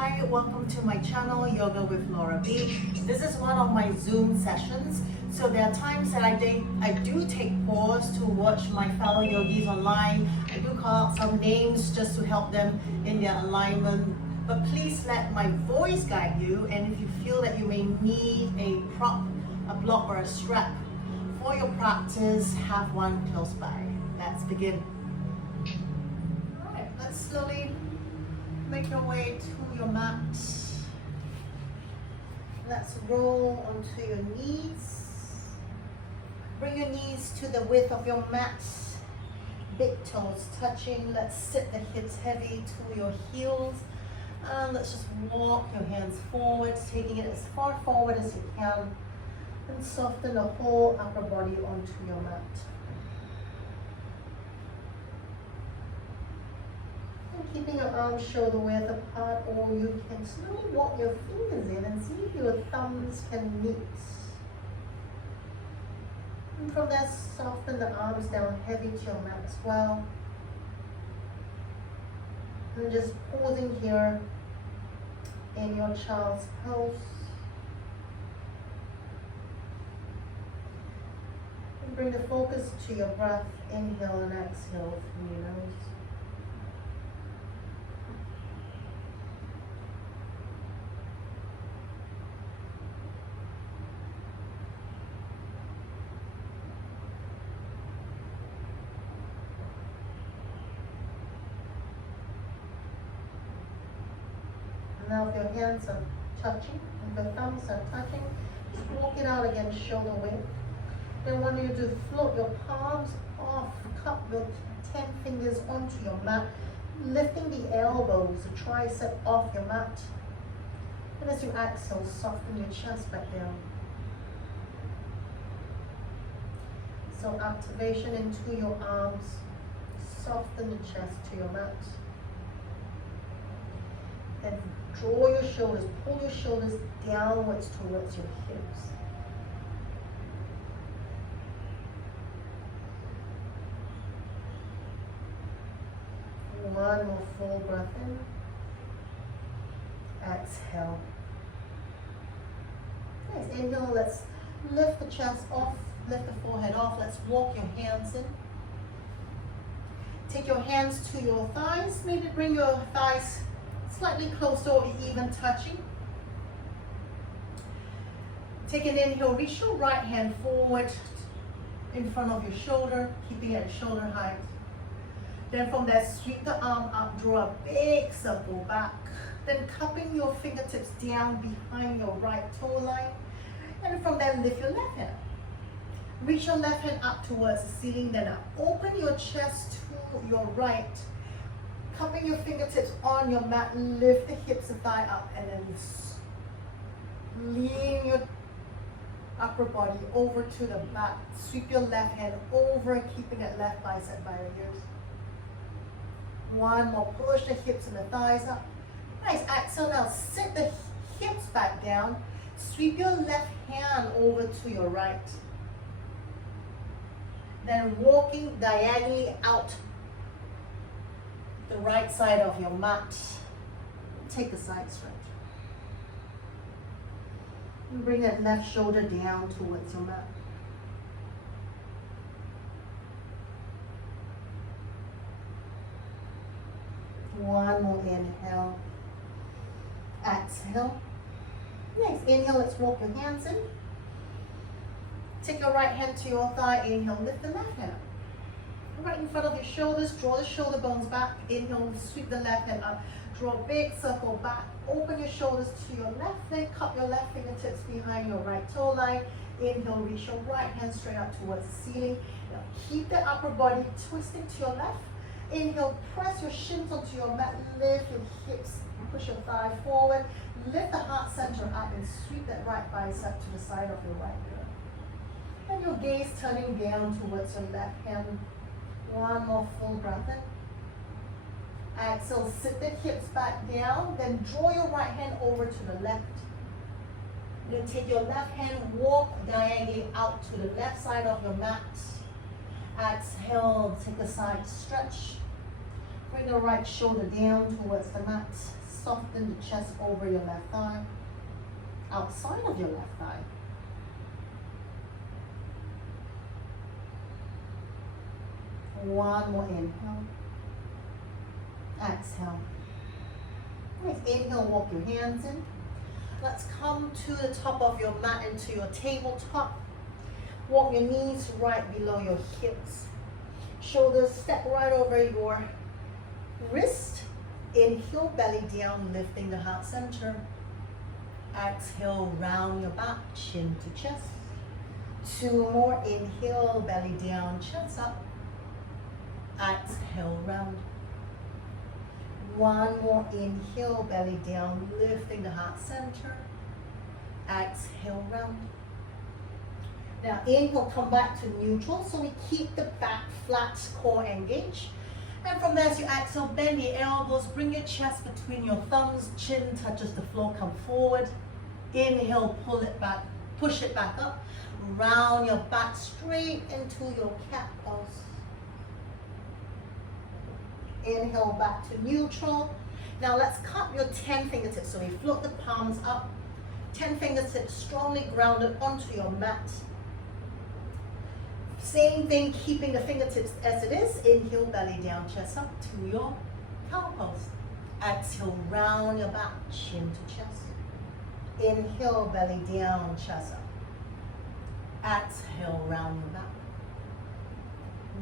Hi, welcome to my channel, Yoga with Laura B. This is one of my Zoom sessions. So there are times that I do take pause to watch my fellow yogis online. I do call out some names just to help them in their alignment. But please let my voice guide you, and if you feel that you may need a prop, a block or a strap for your practice, have one close by. Let's begin. Alright, let's slowly make your way to your mat. Let's roll onto your knees. Bring your knees to the width of your mat. Big toes touching. Let's sit the hips heavy to your heels. And let's just walk your hands forward, taking it as far forward as you can. And soften the whole upper body onto your mat. Keeping your arms shoulder width apart, or you can slowly walk your fingers in and see if your thumbs can meet. And from there, soften the arms down heavy to your mat as well. And just pausing here in your child's pose. And bring the focus to your breath. Inhale and exhale through your nose. Now if your hands are touching, if your thumbs are touching, just walk it out again, shoulder width. Then I want you to float your palms off, cup your 10 fingers onto your mat, lifting the elbows, the tricep off your mat. And as you exhale, soften your chest back down. So activation into your arms, soften the chest to your mat. Then draw your shoulders, pull your shoulders downwards towards your hips. One more full breath in. Exhale. Nice. Inhale, let's lift the chest off, lift the forehead off. Let's walk your hands in. Take your hands to your thighs. Maybe bring your thighs slightly closer or even touching. Take an inhale, reach your right hand forward in front of your shoulder, keeping it at shoulder height. Then from there, sweep the arm up, draw a big circle back. Then cupping your fingertips down behind your right toe line. And from there, lift your left hand. Reach your left hand up towards the ceiling, then open your chest to your right. Cupping your fingertips on your mat, lift the hips and thigh up, and then lean your upper body over to the back. Sweep your left hand over, keeping that left bicep by your ears. One more, push the hips and the thighs up. Nice, exhale now, sit the hips back down. Sweep your left hand over to your right. Then walking diagonally out the right side of your mat. Take a side stretch. And bring that left shoulder down towards your mat. One more inhale. Exhale. Nice. Inhale, let's walk your hands in. Take your right hand to your thigh. Inhale, lift the left hand up. Right in front of your shoulders, draw the shoulder bones back. Inhale, sweep the left hand up. Draw a big circle back. Open your shoulders to your left leg. Cup your left fingertips behind your right toe line. Inhale, reach your right hand straight up towards the ceiling. Now keep the upper body twisting to your left. Inhale, press your shins onto your mat. Lift your hips. Push your thigh forward. Lift the heart center up and sweep that right bicep to the side of your right ear. And your gaze turning down towards your left hand. One more full breath in. Exhale, sit the hips back down. Then draw your right hand over to the left. Then take your left hand, walk diagonally out to the left side of your mat. Exhale, take a side stretch. Bring the right shoulder down towards the mat. soften the chest over your left thigh, outside of your left thigh. One more inhale. Exhale. Nice. Inhale, walk your hands in. Let's come to the top of your mat into your tabletop. Walk your knees right below your hips. Shoulders step right over your wrist. Inhale, belly down, lifting the heart center. Exhale, round your back, chin to chest. Two more. Inhale, belly down, chest up. Exhale, round. One more. Inhale, belly down, lifting the heart center. Exhale, round. Now inhale, come back to neutral. So we keep the back flat, core engaged. And from there, as you exhale, bend the elbows, bring your chest between your thumbs, chin touches the floor, come forward. Inhale, pull it back, push it back up. Round your back straight into your cat pose. Inhale, back to neutral. Now let's cup your 10 fingertips. So we float the palms up. 10 fingertips strongly grounded onto your mat. Same thing, keeping the fingertips as it is. Inhale, belly down, chest up to your cow pose. Exhale, round your back, chin to chest. Inhale, belly down, chest up. Exhale, round your back.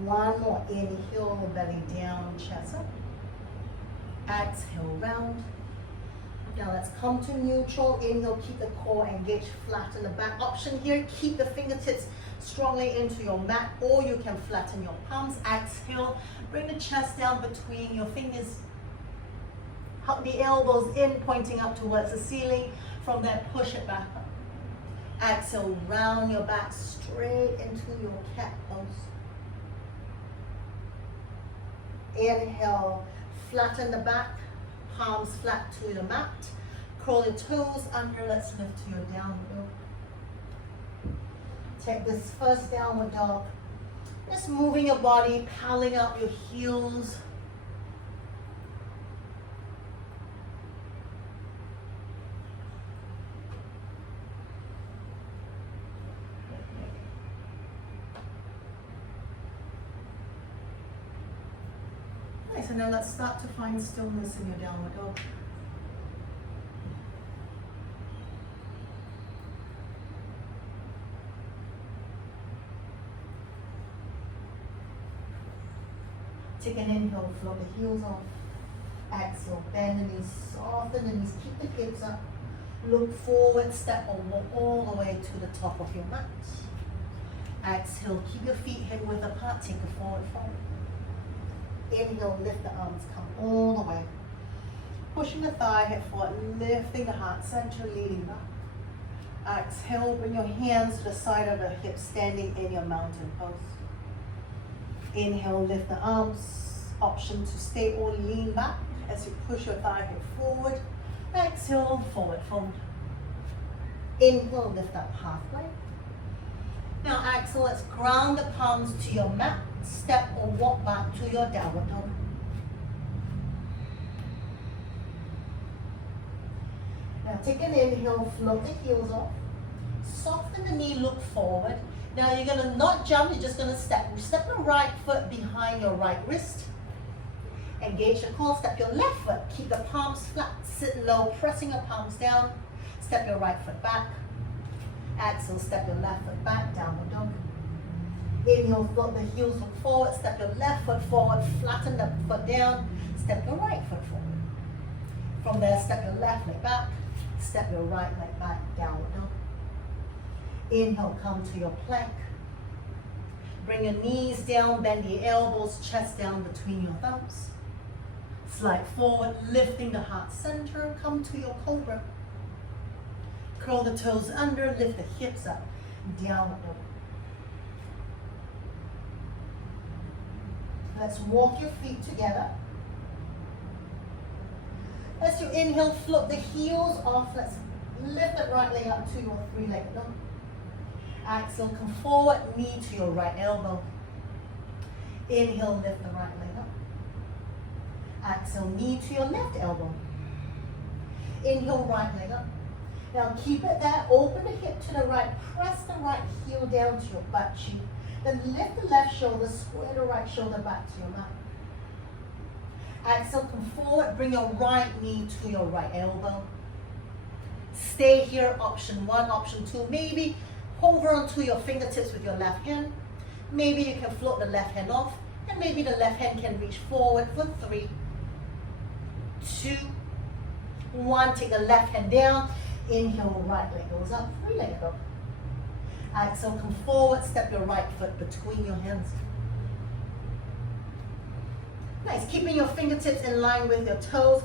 One more. Inhale, belly down, chest up. Exhale, round. Now let's come to neutral. Inhale, keep the core engaged, flatten the back. Option here, keep the fingertips strongly into your mat, or you can flatten your palms. Exhale, bring the chest down between your fingers. Hug the elbows in, pointing up towards the ceiling. From there, push it back up. Exhale, round your back straight into your cat pose. Inhale, flatten the back, palms flat to the mat. Curl your toes under, let's lift to your downward dog. Take this first downward dog. Just moving your body, paddling up your heels. Nice, and now let's start to find stillness in your downward dog. Take an inhale, float the heels off. Exhale, bend the knees, soften the knees, keep the hips up. Look forward, step or walk all the way to the top of your mat. Exhale, keep your feet hip width apart, take a forward fold. Inhale, lift the arms, come all the way. Pushing the thigh, hip forward, lifting the heart center, leaning back. Exhale, bring your hands to the side of the hips, standing in your mountain pose. Inhale, lift the arms. Option to stay or lean back as you push your thigh hip forward. Exhale, forward fold. Inhale, lift up halfway. Now exhale, let's ground the palms to your mat. Step or walk back to your downward dog. Now take an inhale, float the heels off. Soften the knee, look forward. Now you're going to not jump, you're just going to step. You step your right foot behind your right wrist. Engage your core, step your left foot. Keep the palms flat, sit low, pressing your palms down. Step your right foot back. Exhale, step your left foot back, downward dog. Inhale, float the heels, look forward. Step your left foot forward, flatten the foot down. Step your right foot forward. From there, step your left leg back. Step your right leg back, downward dog. Inhale, come to your plank. Bring your knees down, bend the elbows, chest down between your thumbs. Slide forward, lifting the heart center. Come to your cobra. Curl the toes under, lift the hips up, downward dog. Let's walk your feet together. As you inhale, float the heels off. Let's lift the right leg up to your three-legged dog. Exhale, come forward, knee to your right elbow. Inhale, lift the right leg up. Exhale, knee to your left elbow. Inhale, right leg up. Now keep it there, open the hip to the right, press the right heel down to your butt cheek. Then lift the left shoulder, square the right shoulder back to your mat. Exhale, come forward, bring your right knee to your right elbow. Stay here, option 1, option 2, maybe hover onto your fingertips with your left hand. Maybe you can float the left hand off, and maybe the left hand can reach forward for 3, 2, 1. Take the left hand down. Inhale, right leg goes up, 3 leg up. Exhale, come forward, step your right foot between your hands. Nice, keeping your fingertips in line with your toes.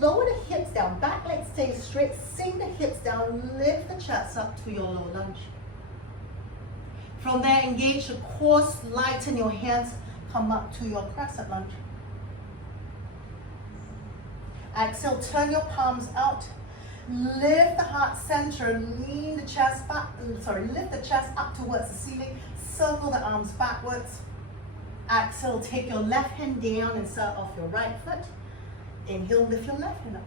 Lower the hips down, back leg stays straight, sink the hips down, lift the chest up to your low lunge. From there, engage the core, lighten your hands, come up to your crescent lunge. Exhale, turn your palms out. Lift the heart center, lean the chest back, lift the chest up towards the ceiling, circle the arms backwards. Exhale, take your left hand down and start off your right foot. Inhale, lift your left hand up.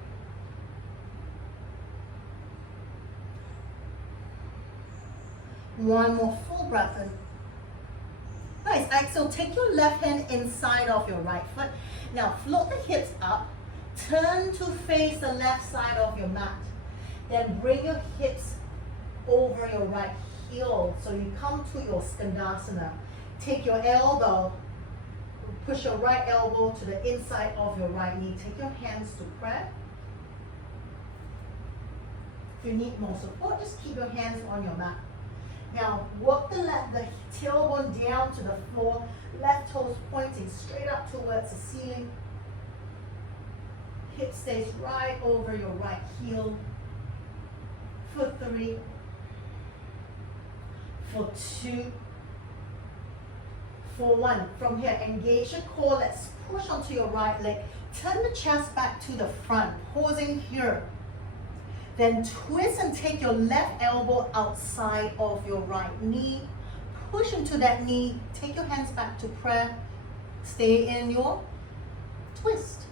One more full breath in. Nice, exhale, take your left hand inside of your right foot. Now float the hips up, turn to face the left side of your mat. Then bring your hips over your right heel. So you come to your Skandasana. Take your elbow, push your right elbow to the inside of your right knee. Take your hands to prayer. If you need more support, just keep your hands on your mat. Now work the tailbone down to the floor, left toes pointing straight up towards the ceiling. Hip stays right over your right heel. For 3, for 2, for 1. From here, engage your core. Let's push onto your right leg. Turn the chest back to the front, pausing here. Then twist and take your left elbow outside of your right knee. Push into that knee. Take your hands back to prayer. Stay in your twist.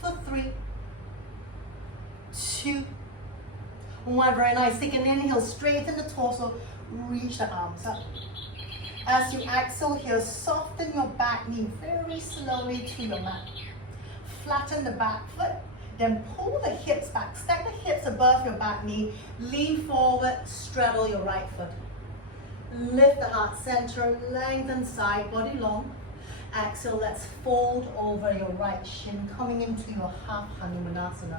For 3, 2, 1. Very nice. Take an inhale, straighten the torso, reach the arms up. As you exhale here, soften your back knee very slowly to your mat. Flatten the back foot, then pull the hips back. Stack the hips above your back knee, lean forward, straddle your right foot. Lift the heart center, lengthen side body long. Exhale, let's fold over your right shin, coming into your half Hanumanasana.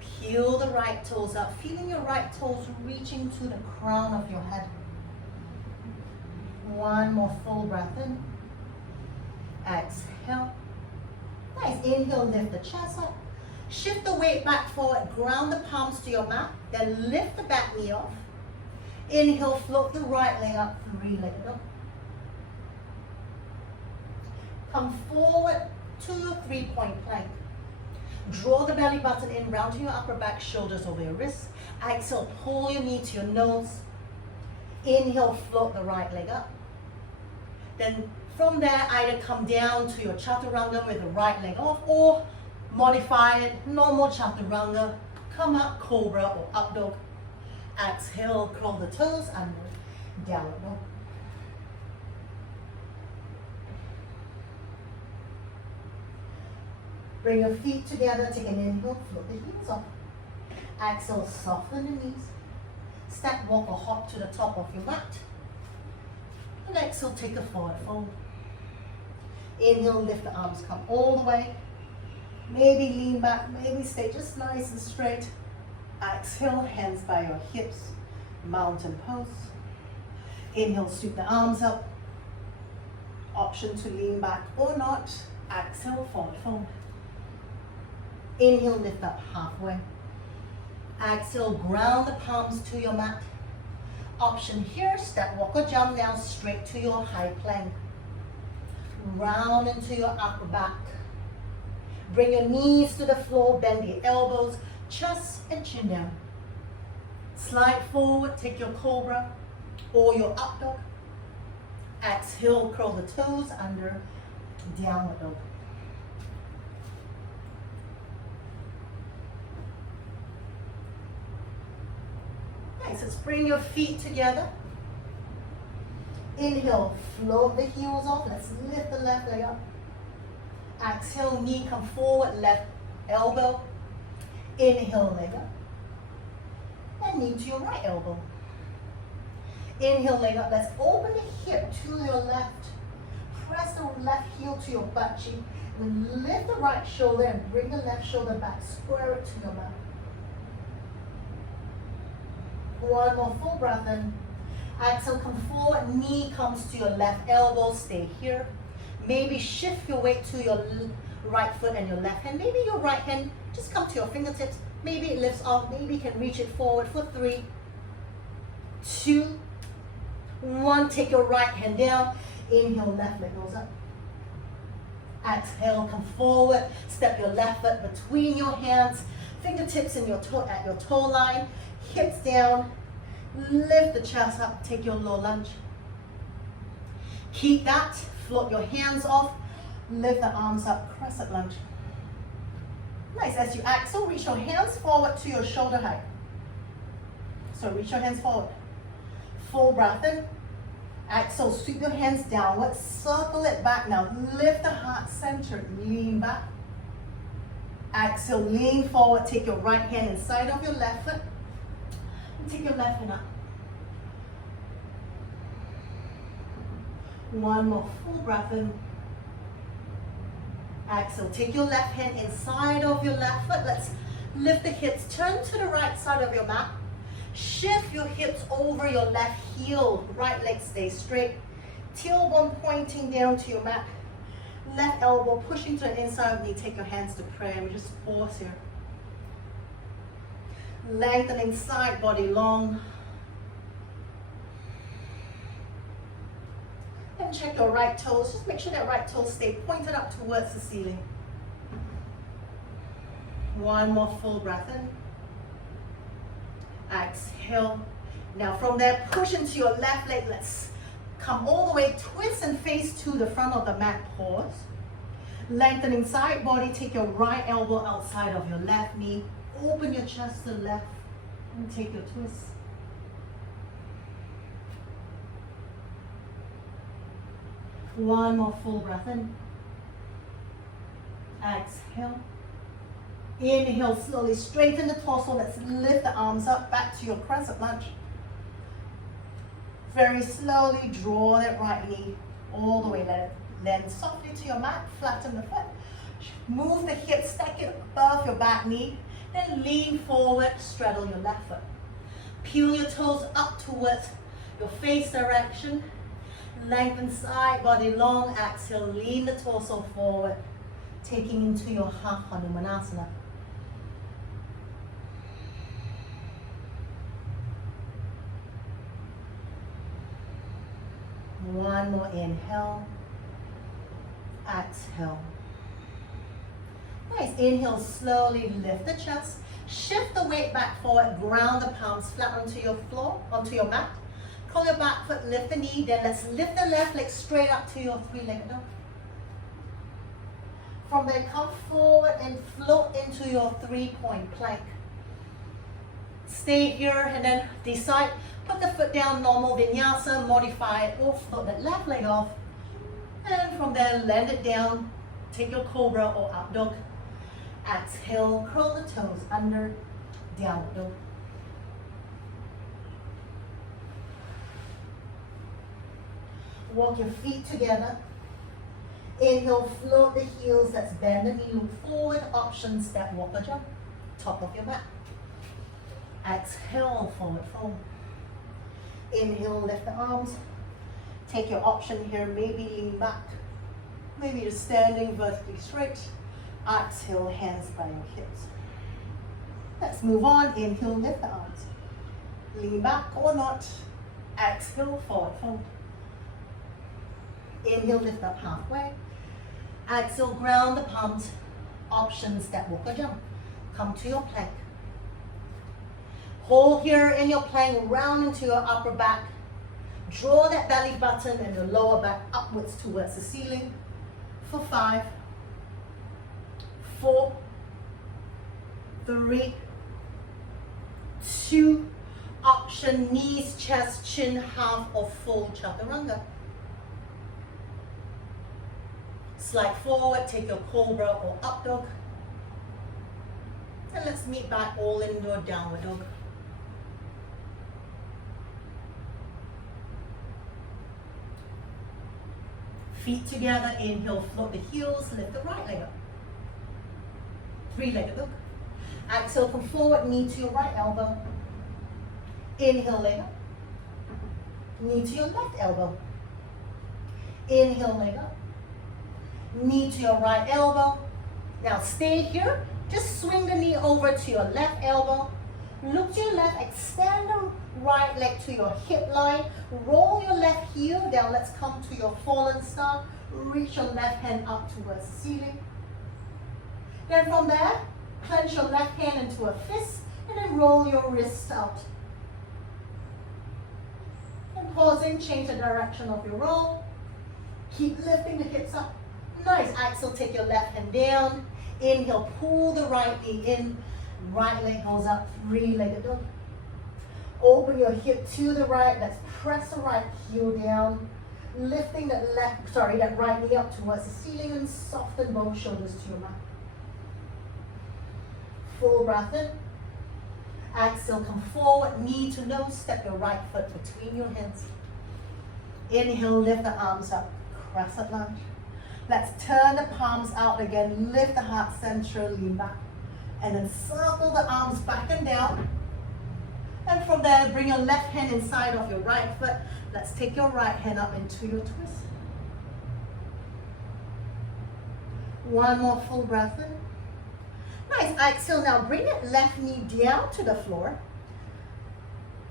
Peel the right toes up, feeling your right toes reaching to the crown of your head. One more full breath in. Exhale. Nice. Inhale, lift the chest up. Shift the weight back forward, ground the palms to your mat, then lift the back knee off. Inhale, float the right leg up, 3 legged up. Come forward to your 3-point plank. Draw the belly button in, round to your upper back, shoulders over your wrists. Exhale, pull your knee to your nose. Inhale, float the right leg up. Then from there, either come down to your chaturanga with the right leg off, or modify it, normal chaturanga, come up, cobra or up dog. Exhale, curl the toes and downward dog. Bring your feet together, take an inhale, float the heels up. Exhale, soften the knees. Step, walk or hop to the top of your mat. And exhale, take a forward fold. Inhale, lift the arms, come all the way. Maybe lean back, maybe stay just nice and straight. Exhale, hands by your hips, mountain pose. Inhale, sweep the arms up. Option to lean back or not. Exhale, forward fold. Inhale, lift up halfway. Exhale, ground the palms to your mat. Option here, step, walk or jump down straight to your high plank. Round into your upper back. Bring your knees to the floor, bend the elbows, chest and chin down. Slide forward, take your cobra or your up dog. Exhale, curl the toes under, downward dog. Nice, let's bring your feet together. Inhale, float the heels off. Let's lift the left leg up. Exhale, knee come forward, left elbow. Inhale, leg up. And knee to your right elbow. Inhale, leg up. Let's open the hip to your left. Press the left heel to your butt cheek. And lift the right shoulder and bring the left shoulder back. Square it to your mat. One more full breath in. Exhale, come forward. Knee comes to your left elbow. Stay here. Maybe shift your weight to your right foot and your left hand. Maybe your right hand just come to your fingertips. Maybe it lifts off. Maybe you can reach it forward for 3, 2, 1. Take your right hand down. Inhale, left leg goes up. Exhale, come forward. Step your left foot between your hands. Fingertips in your toe at your toe line. Hips down. Lift the chest up. Take your low lunge. Keep that. Float your hands off. Lift the arms up. Crescent lunge. Nice. As you exhale, reach your hands forward to your shoulder height. So reach your hands forward. Full breath in. Exhale, sweep your hands downward. Circle it back now. Lift the heart center. Lean back. Exhale, lean forward. Take your right hand inside of your left foot. And take your left hand up. One more full breath in. Exhale, take your left hand inside of your left foot. Let's lift the hips. Turn to the right side of your mat. Shift your hips over your left heel. Right leg stays straight. Tailbone pointing down to your mat. Left elbow pushing to the inside of the knee. Take your hands to prayer. We just pause here. Lengthening side body long. And check your right toes. Just make sure that right toes stay pointed up towards the ceiling. One more full breath in. Exhale. Now from there, push into your left leg. Let's come all the way, twist and face to the front of the mat. Pause. Lengthening side body. Take your right elbow outside of your left knee. Open your chest to the left and take your twist. One more full breath in. Exhale. Inhale, slowly straighten the torso. Let's lift the arms up back to your crescent lunge. Very slowly draw that right knee all the way. Let it land softly to your mat. Flatten the foot. Move the hips, stack it above your back knee. Then lean forward, straddle your left foot. Peel your toes up towards your face direction. Lengthen side body long. Exhale, lean the torso forward, taking into your half Hanumanasana. One more inhale. Exhale. Nice. Inhale, slowly lift the chest. Shift the weight back forward. Ground the palms flat onto your floor, onto your mat. Curl your back foot, lift the knee. Then let's lift the left leg straight up to your three-legged dog. From there, come forward and float into your three-point plank. Stay here and then decide. Put the foot down, normal vinyasa, modify it, or float that left leg off. And from there, land it down. Take your cobra or up dog. Exhale, curl the toes under, downward dog. Walk your feet together. Inhale, float the heels. Let's bend the knee, look forward. Option, step, walk or jump. Top of your mat. Exhale, forward fold. Inhale, lift the arms. Take your option here, maybe lean back. Maybe you're standing vertically straight. Exhale, hands by your hips. Let's move on. Inhale, lift the arms. Lean back or not. Exhale, forward fold. Inhale, lift up halfway. Exhale, ground the palms. Option, step, walk or jump. Come to your plank. Hold here in your plank, round into your upper back. Draw that belly button and your lower back upwards towards the ceiling for 5, 4, 3, 2, option knees, chest, chin, half or full chaturanga. Slide forward, take your cobra or up dog. And let's meet back all in your downward dog. Feet together, inhale, float the heels, lift the right leg up. 3-legged dog. Exhale, come forward, knee to your right elbow. Inhale, leg up. Knee to your left elbow. Inhale, leg up. Knee to your right elbow. Now stay here. Just swing the knee over to your left elbow. Look to your left, extend the right leg to your hip line. Roll your left heel down. Let's come to your fallen star. Reach your left hand up towards the ceiling. Then from there, clench your left hand into a fist and then roll your wrists out. And pausing, change the direction of your roll. Keep lifting the hips up. Nice. Exhale, take your left hand down. Inhale, pull the right knee in. Right leg goes up, 3-legged dog. Open your hip to the right. Let's press the right heel down. Lifting that right knee up towards the ceiling and soften both shoulders to your mat. Full breath in. Exhale, come forward, knee to nose. Step your right foot between your hands. Inhale, lift the arms up. Crescent lunge. Let's turn the palms out again. Lift the heart center, lean back. And then circle the arms back and down. And from there, bring your left hand inside of your right foot. Let's take your right hand up into your twist. One more full breath in. Nice. Exhale. Now bring that left knee down to the floor.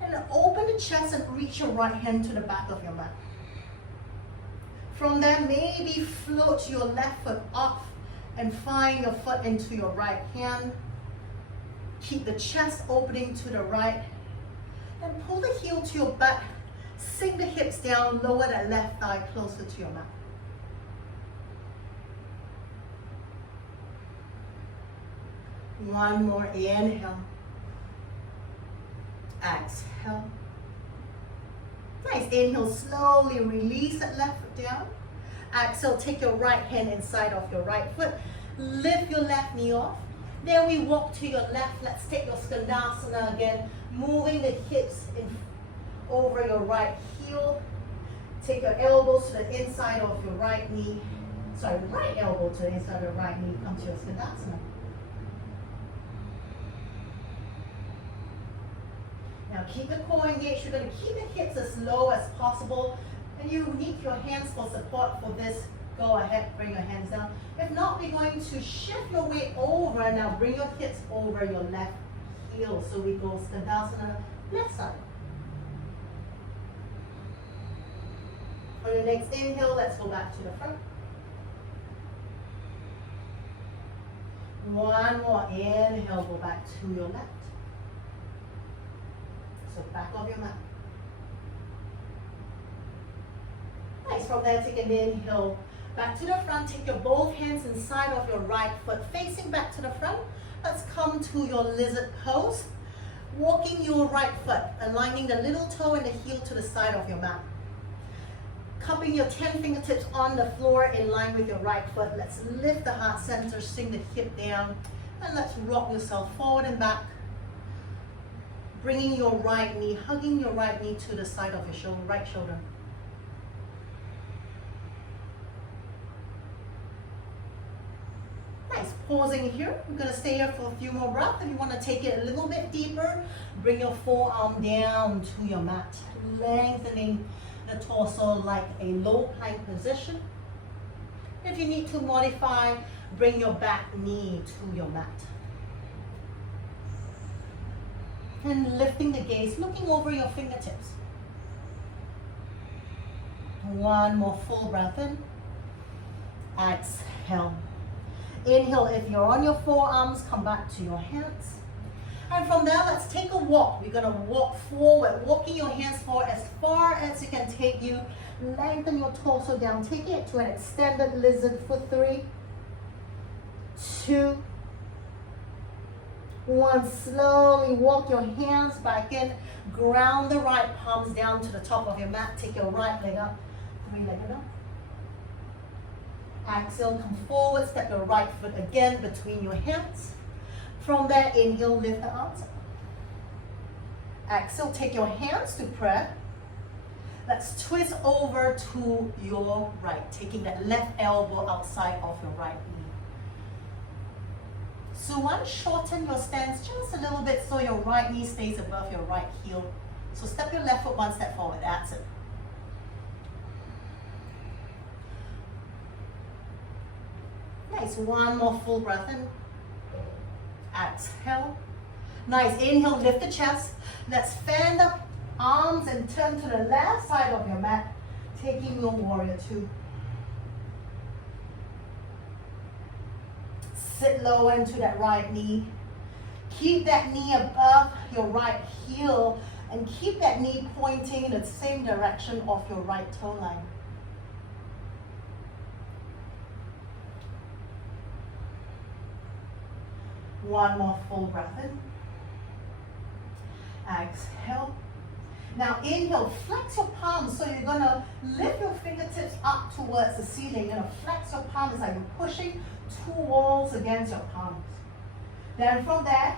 And then open the chest and reach your right hand to the back of your mat. From there, maybe float your left foot off and find your foot into your right hand. Keep the chest opening to the right. And pull the heel to your back. Sink the hips down, lower that left thigh closer to your mat. One more, inhale. Exhale. Nice, inhale, slowly release that left foot down. Exhale, take your right hand inside of your right foot. Lift your left knee off. Then we walk to your left. Let's take your skandasana again. Moving the hips over your right heel. Take your elbows to the inside of your right knee. Right elbow to the inside of your right knee. Come to your skandasana. Now keep the core engaged. You're going to keep the hips as low as possible. And you need your hands for support for this. Go ahead, bring your hands down. If not, we're going to shift your weight over. Now bring your hips over your left heel. So we go skandasana, left side. For the next inhale, let's go back to the front. One more inhale, go back to your left. So back of your mat. Nice. From there, take an inhale back to the front. Take your both hands inside of your right foot, facing back to the front. Let's come to your lizard pose. Walking your right foot, aligning the little toe and the heel to the side of your mat. Cupping your 10 fingertips on the floor in line with your right foot. Let's lift the heart center, sink the hip down, and let's rock yourself forward and back. Bringing your right knee, hugging your right knee to the side of your shoulder, right shoulder. Nice. Pausing here. We're going to stay here for a few more breaths. If you want to take it a little bit deeper, bring your forearm down to your mat, lengthening the torso like a low plank position. If you need to modify, bring your back knee to your mat. And lifting the gaze, looking over your fingertips. One more full breath in. Exhale. Inhale, if you're on your forearms, come back to your hands. And from there, let's take a walk. We're gonna walk forward, walking your hands forward as far as you can take you. Lengthen your torso down, take it to an extended lizard for 3, 2, 1. Slowly walk your hands back in. Ground the right palms down to the top of your mat. Take your right leg up, 3-legged up. Exhale, come forward, step your right foot again between your hands. From there, inhale, lift the arms up. Exhale, take your hands to prayer. Let's twist over to your right, taking that left elbow outside of your right knee. So one, shorten your stance just a little bit so your right knee stays above your right heel. So step your left foot 1 step forward, that's it. Nice, one more full breath in. Exhale. Nice, inhale, lift the chest. Let's fan the arms and turn to the left side of your mat, taking your warrior 2. Sit low into that right knee. Keep that knee above your right heel and keep that knee pointing in the same direction of your right toe line. One more full breath in. Exhale. Now inhale, flex your palms. So you're gonna lift your fingertips up towards the ceiling. You're gonna flex your palms like you're pushing 2 walls against your palms. Then from there,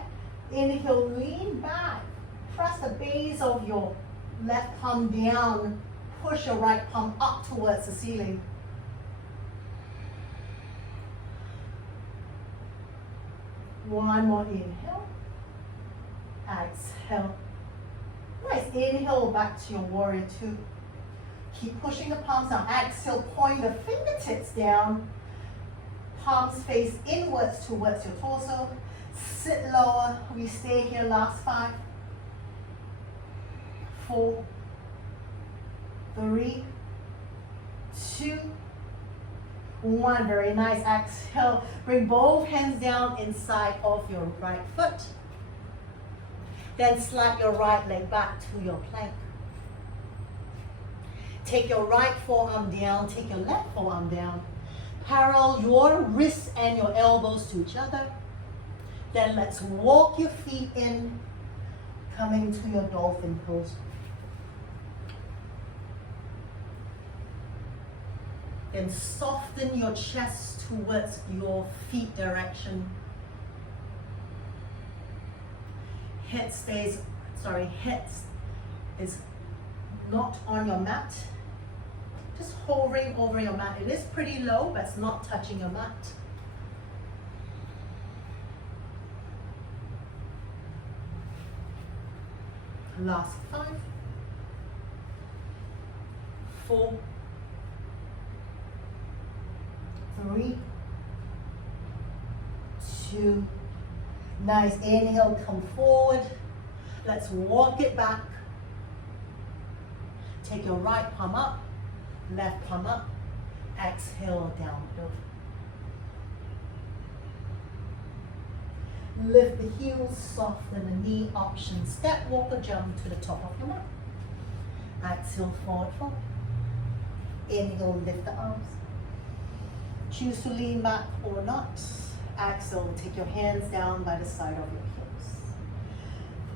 inhale, lean back. Press the base of your left palm down. Push your right palm up towards the ceiling. One more inhale. Exhale. Nice. Inhale back to your warrior 2. Keep pushing the palms down. Exhale, point the fingertips down. Palms face inwards towards your torso. Sit lower. We stay here last 5, 4, 3, 2, 1. Very nice. Exhale. Bring both hands down inside of your right foot. Then slide your right leg back to your plank. Take your right forearm down. Take your left forearm down. Parallel your wrists and your elbows to each other. Then let's walk your feet in, coming to your dolphin pose. Then soften your chest towards your feet direction. Head is not on your mat. Just hovering over your mat. It is pretty low, but it's not touching your mat. Last 5, 4, 3, 2. Nice. Inhale, come forward. Let's walk it back. Take your right palm up, left palm up. Exhale, down dog. Lift the heels, soften the knee option. Step, walk or jump to the top of your mat. Exhale, forward fold. Inhale, lift the arms. Choose to lean back or not. Exhale, take your hands down by the side of your hips.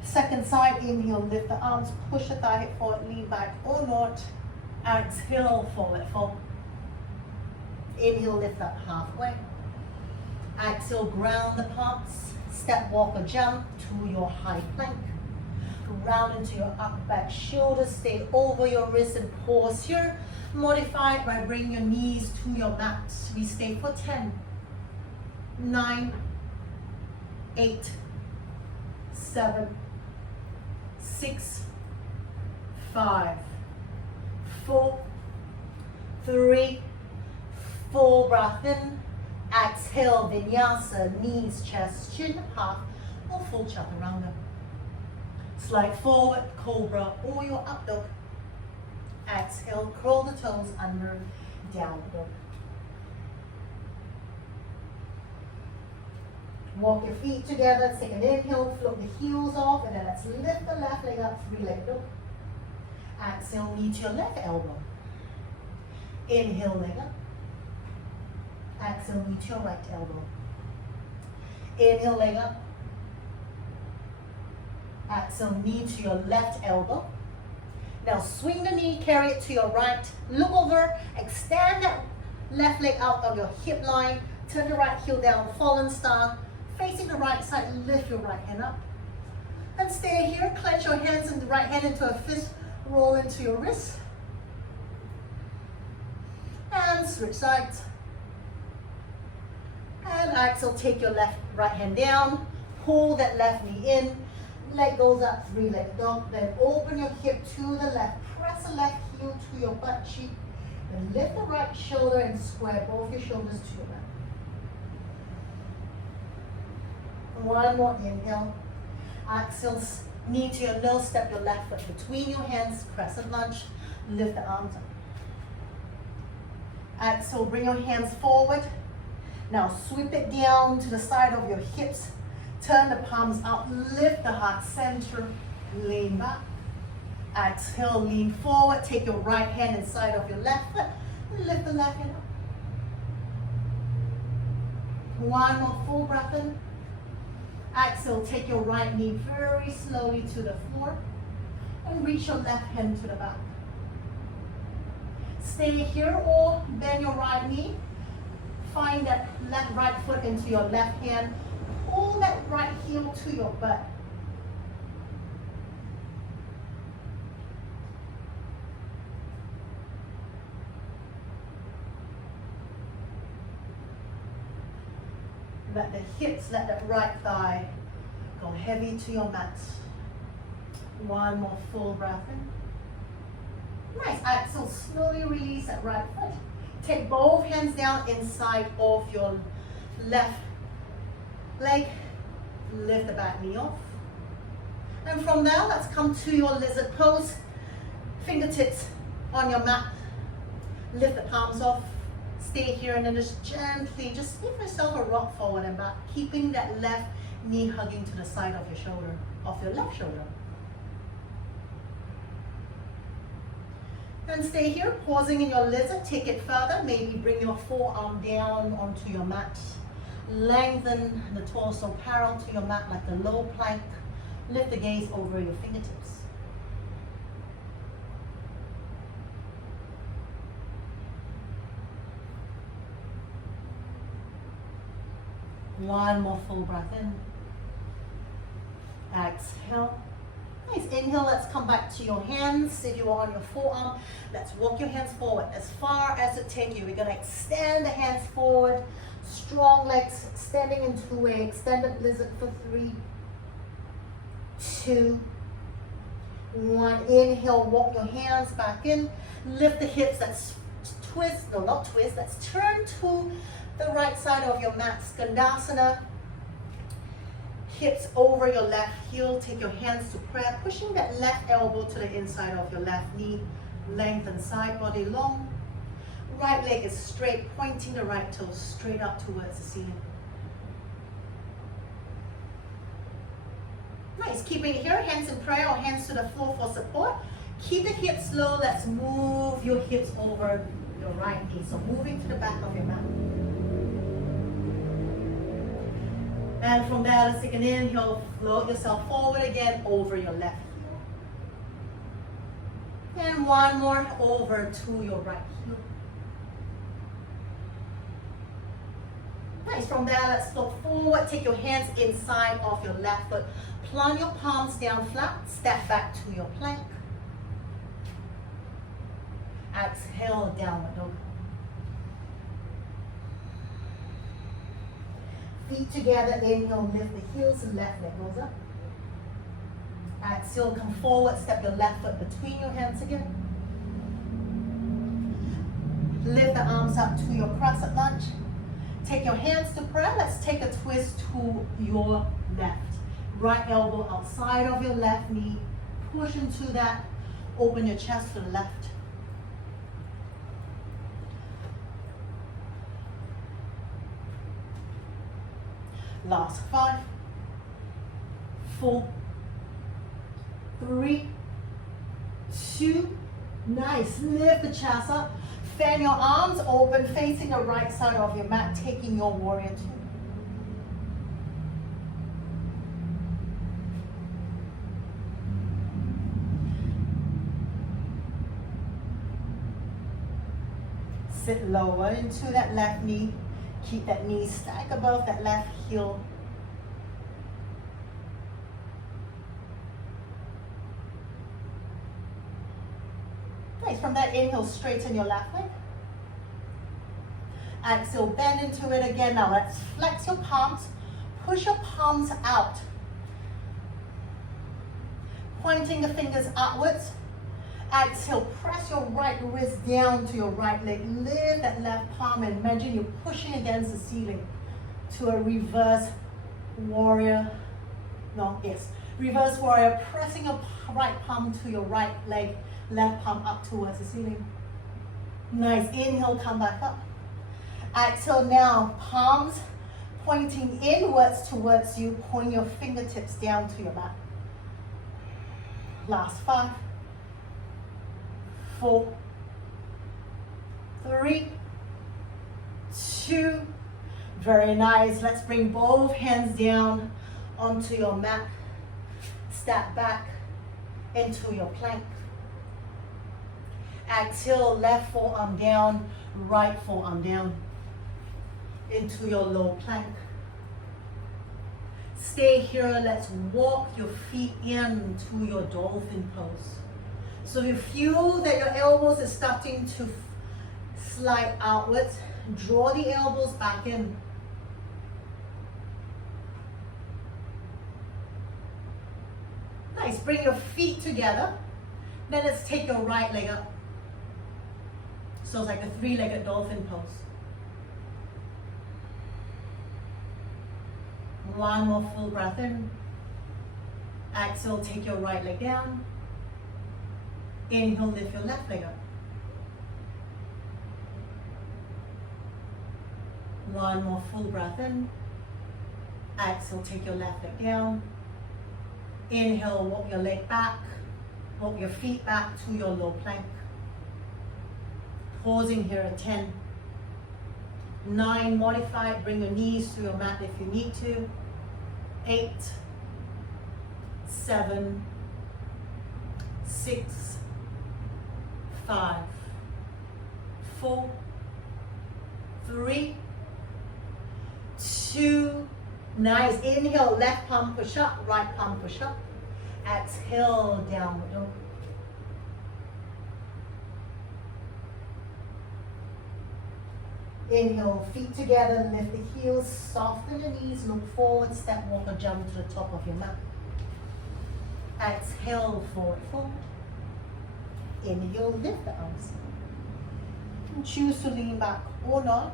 Second side, inhale, lift the arms, push the thigh hip forward, lean back or not. Exhale, forward fold. Inhale, lift up halfway. Exhale, ground the palms. Step, walk or jump to your high plank. Round into your up back shoulder. Stay over your wrist and pause here. Modify it by bringing your knees to your mat. We stay for 10, 9, 8, 7, 6, 5, 4, 3, 4. Breath in. Exhale, vinyasa, knees, chest, chin, half or full chaturanga. Slide forward, cobra or your up dog. Exhale, curl the toes under, down dog. Walk your feet together, take an inhale, float the heels off, and then let's lift the left leg up, 3-legged dog. Exhale, knee to your left elbow. Inhale, leg up. Exhale, knee to your right elbow. Inhale, leg up. Exhale, knee to your left elbow. Now swing the knee, carry it to your right. Look over, extend that left leg out of your hip line. Turn the right heel down, fallen star. Facing the right side, lift your right hand up. And stay here, clench your hands and the right hand into a fist, roll into your wrist. And switch sides. And exhale, take your right hand down, pull that left knee in, leg goes up, 3-legged dog, then open your hip to the left, press the left heel to your butt cheek, then lift the right shoulder and square both your shoulders to your back. One more inhale, exhale, knee to your nose, step your left foot between your hands, crescent lunge, lift the arms up. Exhale, bring your hands forward. Now sweep it down to the side of your hips. Turn the palms out, lift the heart center, lean back. Exhale, lean forward, take your right hand inside of your left foot, lift the left hand up. One more full breath in. Exhale, take your right knee very slowly to the floor and reach your left hand to the back. Stay here or bend your right knee. Find that right foot into your left hand. Pull that right heel to your butt. Let the hips, let that right thigh go heavy to your mat. One more full breath in. Nice. Exhale, slowly release that right foot. Take both hands down inside of your left leg. Lift the back knee off. And from there, let's come to your lizard pose. Fingertips on your mat. Lift the palms off. Stay here and then just gently, just give yourself a rock forward and back, keeping that left knee hugging to the side of your shoulder, of your left shoulder. And stay here, pausing in your lizard, take it further, maybe bring your forearm down onto your mat. Lengthen the torso parallel to your mat like a low plank. Lift the gaze over your fingertips. One more full breath in. Exhale. Nice. Inhale, let's come back to your hands. If you are on your forearm, let's walk your hands forward as far as it takes you. We're going to extend the hands forward. Strong legs extending into a extended lizard for 3, 2, 1. Inhale, walk your hands back in. Lift the hips. Let's twist. No, not twist. Let's turn to the right side of your mat, Skandasana. Hips over your left heel. Take your hands to prayer, pushing that left elbow to the inside of your left knee. Lengthen side body long. Right leg is straight, pointing the right toe straight up towards the ceiling. Nice. Keeping it here, hands in prayer or hands to the floor for support. Keep the hips low. Let's move your hips over your right knee. So moving to the back of your mat. And from there, let's take an inhale, float yourself forward again over your left heel. And one more over to your right heel. Nice. From there, let's float forward. Take your hands inside of your left foot. Plant your palms down flat. Step back to your plank. Exhale, downward dog. Feet together, inhale, lift the heels, left leg goes up. Exhale, come forward, step your left foot between your hands again. Lift the arms up to your crescent lunge. Take your hands to prayer. Let's take a twist to your left. Right elbow outside of your left knee. Push into that. Open your chest to the left. Last 5, 4, 3, 2, nice. Lift the chest up. Fan your arms open, facing the right side of your mat, taking your warrior 2. Sit lower into that left knee. Keep that knee stacked above that left heel. Nice. From that inhale, straighten your left leg. Exhale, bend into it again. Now let's flex your palms. Push your palms out. Pointing the fingers upwards. Exhale, press your right wrist down to your right leg. Lift that left palm and imagine you're pushing against the ceiling to a reverse warrior. Reverse warrior, pressing your right palm to your right leg, left palm up towards the ceiling. Nice, inhale, come back up. Exhale now, palms pointing inwards towards you, point your fingertips down to your mat. Last 5, 4, 3, 2, very nice. Let's bring both hands down onto your mat. Step back into your plank. Exhale, left forearm down, right forearm down into your low plank. Stay here, let's walk your feet into your dolphin pose. So you feel that your elbows are starting to slide outwards, draw the elbows back in. Nice, bring your feet together. Then let's take your right leg up. So it's like a 3-legged dolphin pose. One more full breath in. Exhale, take your right leg down. Inhale, lift your left leg up. One more full breath in. Exhale, take your left leg down. Inhale, walk your leg back. Walk your feet back to your low plank. Pausing here at 10. 9, modify, bring your knees to your mat if you need to. 8, 7, 6, 5, 4, 3, 2, nice. Inhale, left palm push up, right palm push up. Exhale, downward dog. Inhale, feet together, lift the heels, soften the knees, look forward, step, walk or jump to the top of your mat. Exhale, forward fold. Inhale, lift the arms. And choose to lean back or not.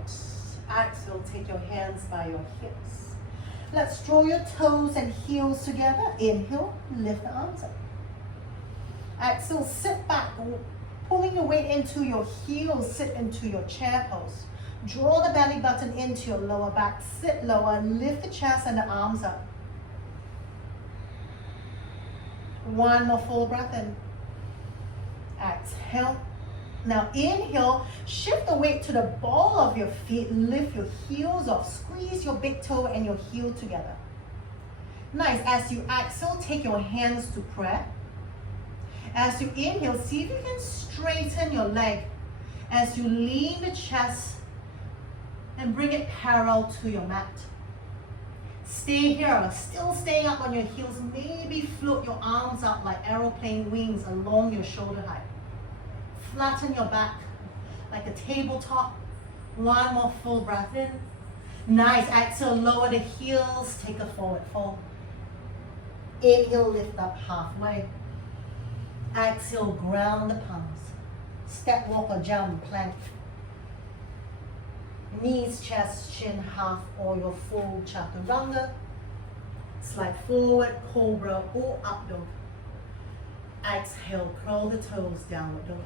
Exhale, take your hands by your hips. Let's draw your toes and heels together. Inhale, lift the arms up. Exhale, sit back, pulling your weight into your heels, sit into your chair pose. Draw the belly button into your lower back, sit lower, lift the chest and the arms up. One more full breath in. Exhale. Now inhale, shift the weight to the ball of your feet, lift your heels up, squeeze your big toe and your heel together. Nice, as you exhale, take your hands to prayer. As you inhale, see if you can straighten your leg. As you lean the chest and bring it parallel to your mat. Stay here, still staying up on your heels. Maybe float your arms out like aeroplane wings along your shoulder height. Flatten your back like a tabletop. One more full breath in. Nice, exhale, lower the heels, take a forward fold. Inhale, lift up halfway. Exhale, ground the palms. Step, walk or jump, plank. Knees, chest, chin, half or your full chaturanga. Slide forward, cobra or up dog. Exhale, curl the toes, downward dog.